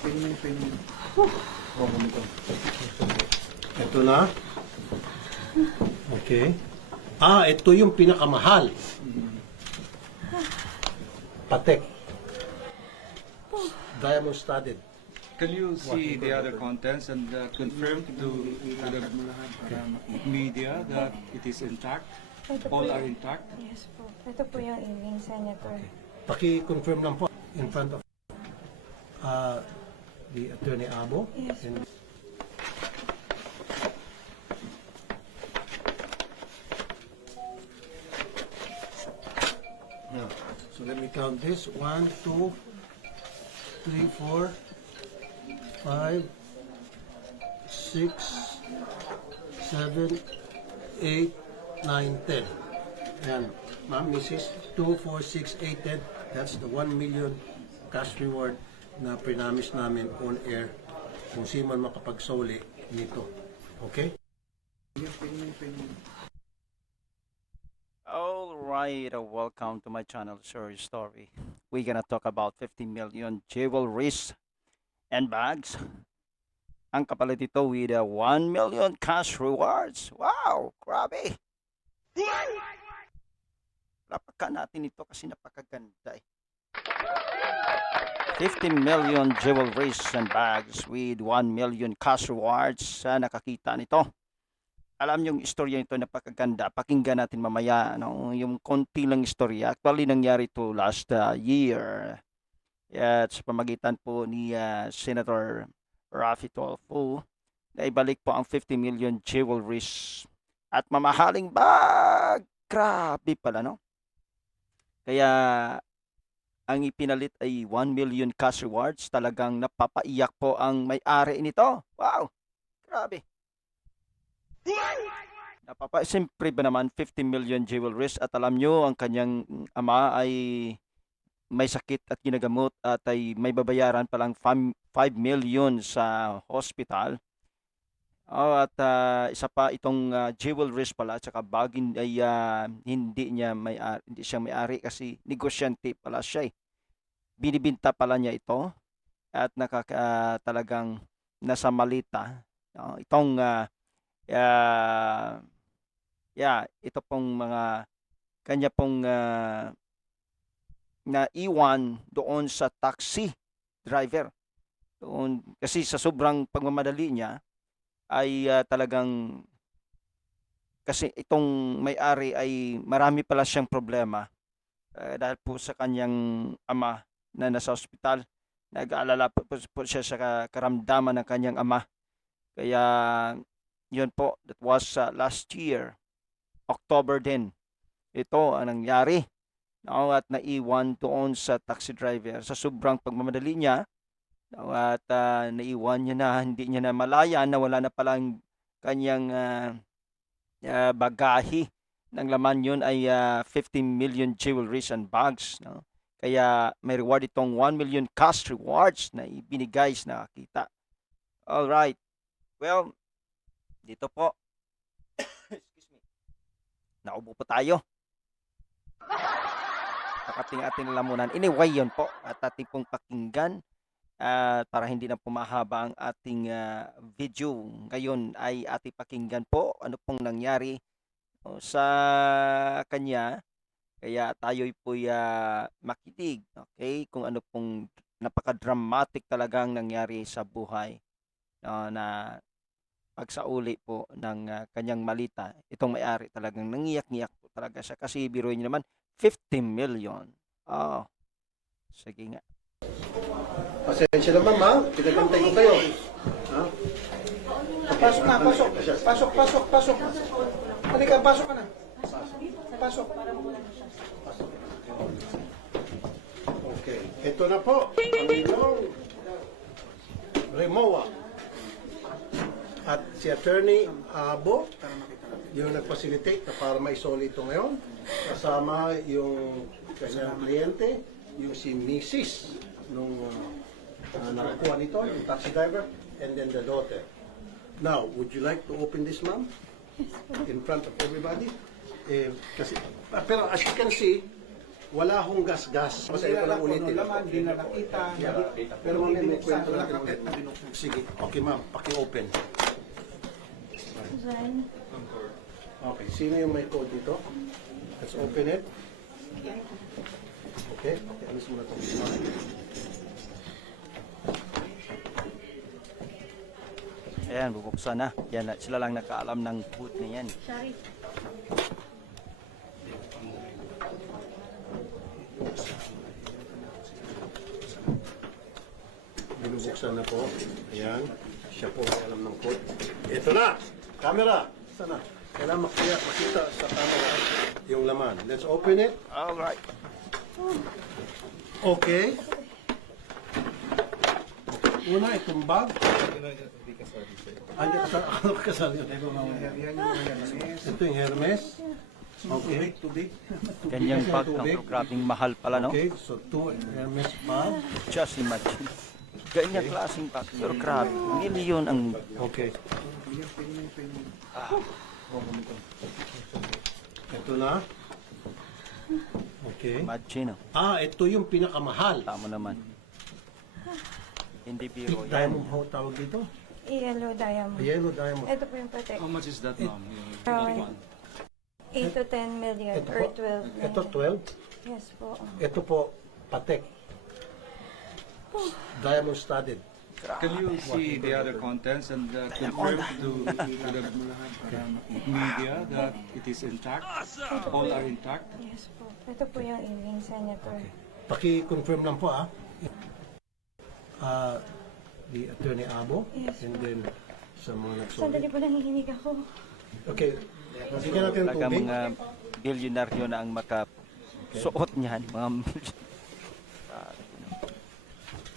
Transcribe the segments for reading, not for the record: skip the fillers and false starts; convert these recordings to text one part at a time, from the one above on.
Pengen. Ito na. Okay. Ito yung pinakamahal. Patek. Diamond studded. Can you see the other contents and confirm to the media that it is intact? Ito po All yung- are intact? Yes po. Ito po yung evening, Senator. Paki-confirm lang po in front of the Attorney Abo. Yes. And now, so let me count this. 1, 2, 3, 4, 5, 6, 7, 8, 9, 10. And ma'am, Mrs. 2, 4, 6, 8, 10. That's the 1 million cash reward na prinamis namin on air kung sino man makapagsoli nito. Okay? Alright, welcome to my channel, Sir Story. We're gonna talk about 50 million jewelries and bags. Ang kapalit ito with 1 million cash rewards. Wow, grabe! Lapakan natin ito kasi napakaganda eh. 50 million jewelries and bags with 1 million cash rewards sa nakakita nito. Alam niyo yung istorya nito napakaganda. Pakinggan natin mamaya yung konti lang istorya. Actually nangyari ito last year. At sa pamagitan po ni Senator Raffy Tulfo na ibalik po ang 50 million jewelries at mamahaling bag. Grabe pala, no? Kaya ang ipinalit ay 1 million cash rewards. Talagang napapaiyak po ang may-ari nito. Wow! Grabe. Siyempre ba naman 50 million jewelries at alam nyo ang kanyang ama ay may sakit at ginagamot at ay may babayaran palang 5 million sa hospital. At isa pa itong jewelries pala at saka bagin ay hindi siya may-ari kasi negosyante pala siya eh. Binibinta pala niya ito at talagang nasa malita. Itong ito pong mga kanya pong naiwan doon sa taxi driver. Doon, kasi sa sobrang pagmamadali niya ay talagang kasi itong may-ari ay marami pala siyang problema dahil po sa kanyang ama na nasa ospital. Nag-aalala po siya sa karamdaman ng kanyang ama. Kaya yun po, that was last year, October din. Ito ang nangyari. At naiwan doon sa taxi driver sa sobrang pagmamadali niya. At naiwan niya na, hindi niya na malaya na wala na palang kanyang bagahe. Ng laman yun ay 50 million jewelries and bags. No? Kaya may reward itong 1 million cash rewards na ibinigay sa nakakita. Alright. Well, dito po. Excuse me. Naubo po tayo. Ating lamunan. Anyway, yun po. At ating pong pakinggan. Para hindi na pumahaba ang ating video. Ngayon ay ating pakinggan po ano pong nangyari sa kanya. Kaya tayo po makinig. Okay? Kung ano pong napaka-dramatic talagang nangyari sa buhay na pagsauli po ng kanyang malita. Itong may-ari talagang nangiyak-ngiyak po talaga siya. Kasi biruin niyo naman, 50 million. Sige nga. pasensya naman, ma. Pinagantay ko kayo. Ha? Pasok na, pasok. Pasok. Halika, pasok ka na. Pasok. Okay. Ito na po. Ang inyong Remoa. At si Attorney Abo, yung nag-facilitate na para maisoli ito ngayon. Kasama yung kanyang kliyente, yung si Mrs. nung nakakuha nito, yung taxi driver, and then the daughter. Now, would you like to open this, ma'am? In front of everybody? Kasi, pero as you can see, wala hong gas-gas. Masaya ko lang ulitin. Laman, di na nakita. Pero ma'am, Hindi binuksan binuksan, ko lang nakakit na ulit. binuksan. Sige, okay ma'am, paki-open. Suzanne. Okay, sino yung may code dito? Let's open it. Okay, alis muna ito. Ayan, bubuksan na. Yan, sila lang nakaalam ng boot na yan. Sorry. Binubuksan na po. Ayan, siya po may alam ng code. Ito na! Camera! Sana? Kailangan makita sa camera yung laman. Let's open it. Alright. Okay. Una, itong bag. Ano kasali? Yan yung Hermes. Ito yung Hermes. Okay. Tubig. Ganyang bag na, pero grabing mahal pala, no? Okay, so 2 Hermes bag. Just imagine. Ganyang klaseng bag, pero grabe. Milyon ang... Okay. Ito na. Okay. Imagine, no? Ito yung pinakamahal. Tama naman. Hindi biro yan. Diamond ho tawag dito. Yellow diamond. Yellow diamond. Ito po yung protect. How much is that, ma'am? Around 8 to 10 million Ito or po. 12 million. Ito 12. Yes po. Ito po, Patek. Diamond studded. Can you see the other contents and confirm to the media that it is intact? All are intact? Yes po. Ito po yung evening, Senator. Paki-confirm lang po the Attorney Abo, Yes, and then sa mga Sandali nagsulit. po nangihinig ako. Okay, bigyan natin ng Talaga tubig. mga bilyonaryo na ang makasuot niyan. Mga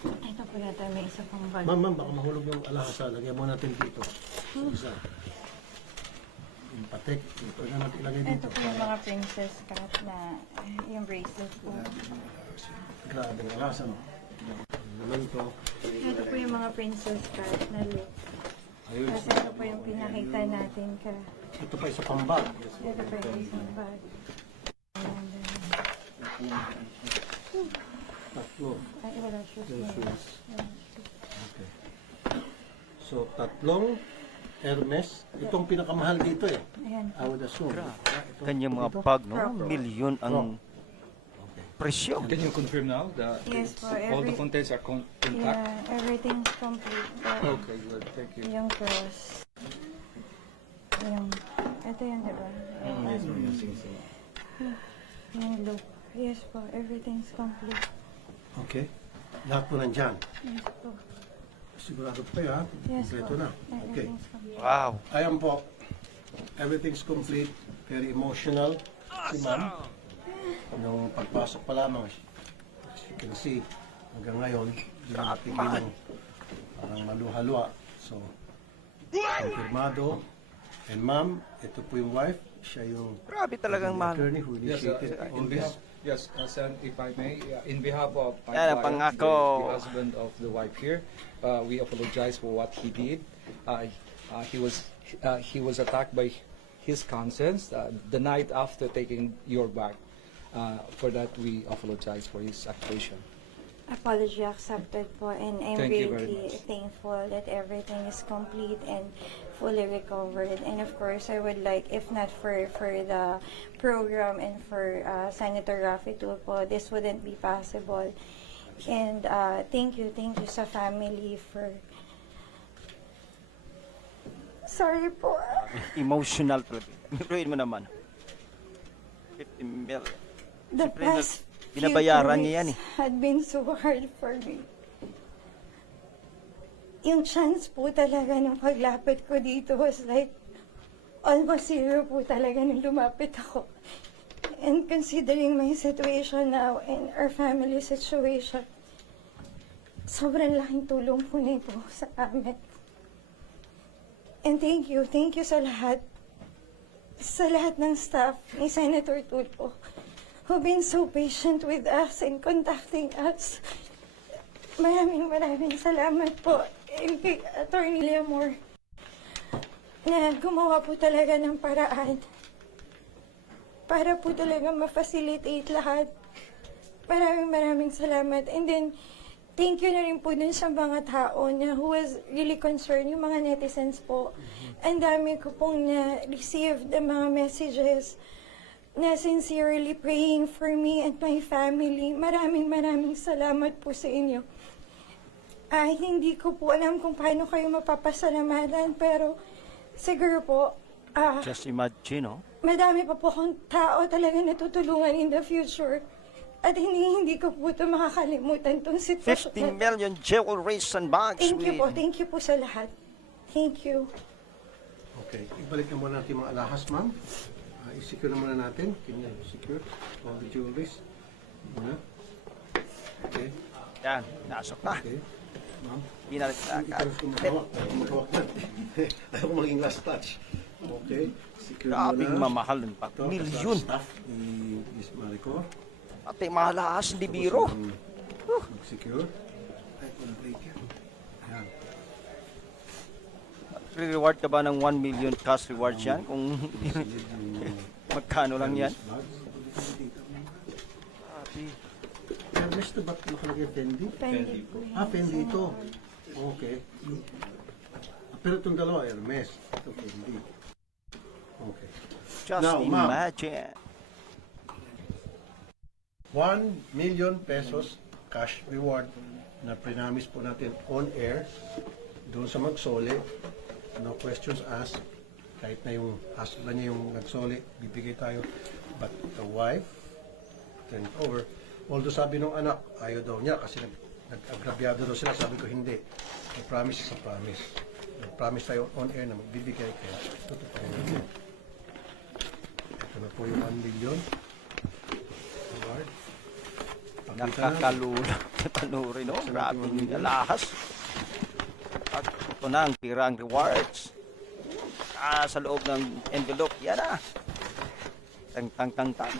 Ito po yata may isa pang bag. Ma'am, baka mahulog yung alahasa. Lagyan mo natin dito. Isa. Yung Patek. Ito na natin ilagay Ito dito. po yung mga princess cut na yung bracelet po. Grabe ang alahasa, no? Naman to. Ito po yung mga princess cut na look. Kasi ito po yung pinakita natin ka. Ito pa isa pang bag. Ito po yung isang bag. And, Tatlo. ay, wala shoes Yung na. shoes. Okay. So, tatlong Hermes. Itong pinakamahal dito eh. Ayan. I would assume. Ito, ganyang mga dito. bag, no? Milyon ang presyo. Can you confirm now that Yes, for all the every- contents are intact? Yeah, everything's complete. Okay, good. Thank you. Yung cross. Yung, ito yun, di ba? Yung loop. Yes po, everything's complete. Okay. Lahat po nandyan. Yes po. Sigurado po ha? Yes Kompleto po. na. Okay. Everything's complete. Wow. Ayan po. Everything's complete. Very emotional. Si ma'am. Nung pagpasok pa lamang, as you can see, hanggang ngayon, hindi na napigilan. Parang maluhalwa. So, konfirmado. And ma'am, ito po yung wife. Siya yung Grabe talagang mahal. attorney who Yes, initiated all in this. behalf, yes, Sen, if I may, in behalf of my Yan, client, pangako. the husband of the wife here, we apologize for what he did. He was attacked by his conscience the night after taking your bag. For that, we apologize for his accusation. Apology accepted po, and I'm Thank you very really much. thankful that everything is complete and fully recovered. And of course, I would like, if not for the program and for Senator Raffy Tulfo, this wouldn't be possible. And thank you sa family for... Sorry po. Emotional talaga. Iruin mo naman. 50 mil. The Siyempre, past binabayaran few niya yan weeks had been so hard for me. Yung chance po talaga nung paglapit ko dito was like almost zero po talaga nung lumapit ako. And considering my situation now and our family situation, sobrang laking tulong po nito sa amin. And thank you sa lahat. Sa lahat ng staff ni Senator Tulfo who've been so patient with us and contacting us. Maraming salamat po. And kay Attorney Leamor na gumawa po talaga ng paraan para po talaga ma-facilitate lahat. maraming salamat. And then, thank you na rin po dun sa mga tao na who was really concerned, yung mga netizens po. Ang dami ko pong na-receive ng mga messages na sincerely praying for me and my family. Maraming salamat po sa inyo. Hindi ko po alam kung paano kayo mapapasalamatan, pero siguro po, Just imagine, no? madami pa po akong tao talaga natutulungan in the future. At hindi ko po ito makakalimutan tong 50 sitwasyon. million jewelries and bags. Thank you po sa lahat. Thank you. Okay, ibalik na muna natin yung mga alahas, ma'am. I-secure na muna natin. Can you secure all the jewelries? Muna. Okay, Yan, nasok na. okay. Ma'am, Binalik na agad. ikaw kumagawak. Kumagawak na. Ayaw ko maging last touch. Okay, secure Grabing muna. mamahal ng Ito, milyon. staff ni Miss Marico. Pati malahas, hindi biro. Secure. Ay, walang break yan. Ayan. Reward ka ba ng 1 million cash rewards yan? Kung Silid yung magkano lang yan? bags. Grabe. Hermes to ba't nakalagay Fendi? Fendi po. Fendi ito. Okay. Pero itong dalawa, Hermes. Ito Fendi. Okay. Just Now, ma'am. imagine. 1 million pesos cash reward na prinamis po natin on air doon sa magsoli. No questions asked. Kahit na yung husband niya yung nagsoli, bibigay tayo. But the wife, turn it over. Although sabi nung anak, ayaw daw niya kasi nag-agrabyado daw sila. Sabi ko hindi. I promise is a promise. Nag-promise tayo on air na magbibigay kaya tutuparin natin. Ito na po yung 1 million. Reward. Pakita na. Nakakalula sa panuri, no? Grabing alahas. At ito na ang pira, ang rewards. Sa loob ng envelope, yan na. Tang.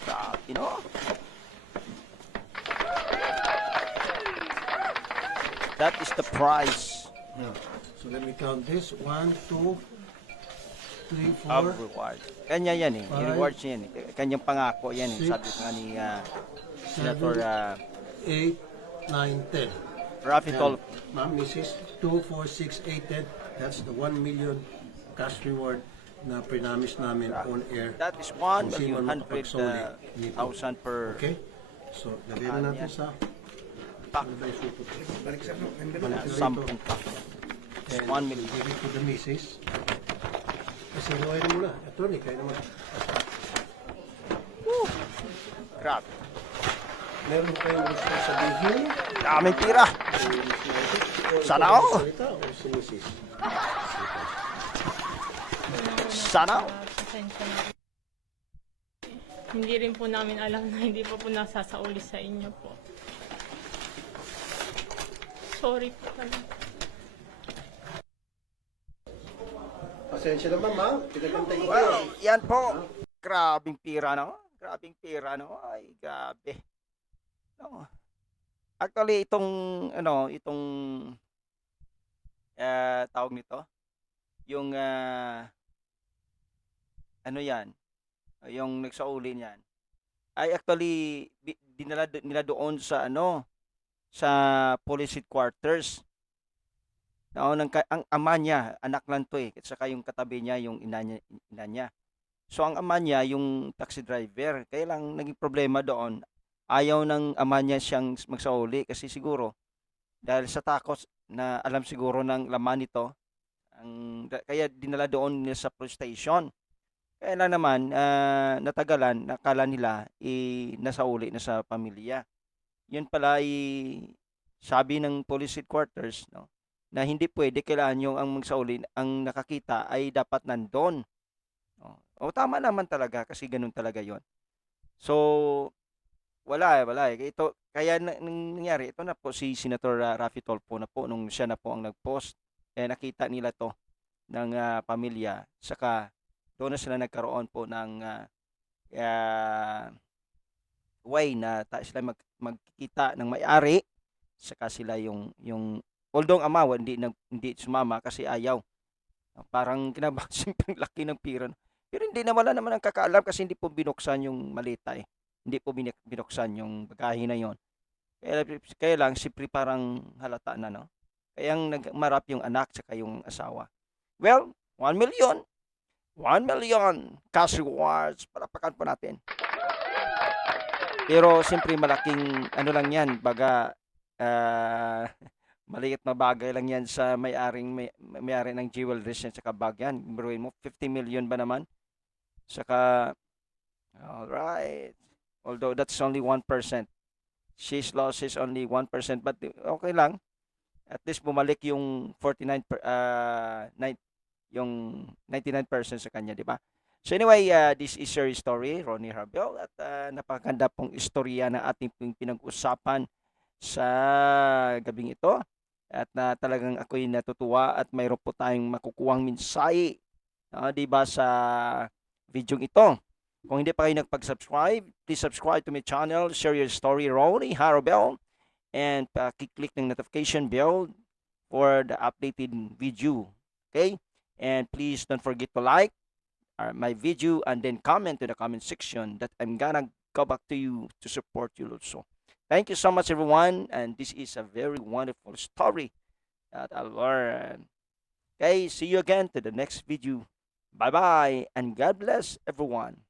Grabe, no? That is the price Yeah. So let me count this. 1, 2, 3, of 4, reward. Kanya yan eh. Yung Five, rewards niya yan eh. Kanyang pangako yan eh. six, Sabi nga ni Senator 8, 9, 10. Rafi Tol. Ma'am, Mrs. 2, 4, 6, 8, 10. That's the 1 million cash reward na prinamis namin on air. That is Kung sino ang 100,000 makapagsoli per Okay? So, lagyan na natin sa pack. ano ba yung supot? Balik sa no, envelope. Balik na rito. 10 pack. It's And 1 million. give it to the Mrs. Kasi inuwi na muna. Attorney, kayo naman. Grabe. Meron kayong gusto sabihin? Daming pira. Sana all. Salita o si Mrs.? Sana all. Pasensya na. Hindi rin po namin alam na hindi pa po nasasauli sa inyo po. Sorry po talaga. Pasensya naman, ma'am. Pinagantay ko kayo. Well, yan po. Grabing pira, no? Grabing pira, no? Ay, grabe. No. Actually, itong tawag nito, yung, ano yan, yung nagsauli niyan, ay actually, dinala nila doon sa, sa police headquarters. No, ang ama niya, anak lang to eh, at saka yung katabi niya, yung ina niya. So ang ama niya, yung taxi driver, kaya lang naging problema doon, ayaw ng ama niya siyang magsauli kasi siguro, dahil sa takot na alam siguro ng laman nito, kaya dinala doon nila sa police station. Kaya lang naman, natagalan, nakala nila, nasauli na sa pamilya. Yun pala, sabi ng police headquarters, no, na hindi pwede, kailangan yung ang magsauli, ang nakakita ay dapat nandun. O tama naman talaga kasi ganun talaga yon. So wala eh. Ito kaya nangyari ito na po si Senator Rafi Tolpo na po nung siya na po ang nag-post. Nakita nila to ng pamilya, saka doon na sila nagkaroon po ng way na sila magkikita ng may-ari, saka sila yung although ang ama hindi sumama kasi ayaw. Parang kinabahan siyempre laki ng pira. Pero hindi na wala naman ang kakaalam kasi hindi po binuksan yung malita eh. hindi po binuksan yung bagahe na yon. Kaya lang, siyempre parang halata na, no? Kaya nagmarap yung anak tsaka yung asawa. Well, 1 million. 1 million cash rewards. Palapakan po natin. Pero siyempre malaking ano lang yan, baga maliit na bagay lang yan sa may-ari ng jewelries yan saka bag yan. Biruin mo, 50 million ba naman? Saka, alright. Although that's only 1%. She's lost is only 1%, but okay lang. At least bumalik yung 99% sa kanya, di ba? So anyway, this is your story, Ronnie Harbel, at napakaganda pong istorya na ating pinag-usapan sa gabing ito. At talagang ako'y natutuwa at mayroon po tayong makukuhang mensahe, di ba, sa video ito. Kung hindi pa kayo nagpag-subscribe, please subscribe to my channel, share your story, Ronnie Harbel, and click ng notification bell for the updated video. Okay? And please don't forget to like my video and then comment to the comment section that I'm gonna go back to you to support you also. Thank you so much, everyone, and this is a very wonderful story that I learned. Okay, see you again to the next video. Bye-bye, and God bless everyone.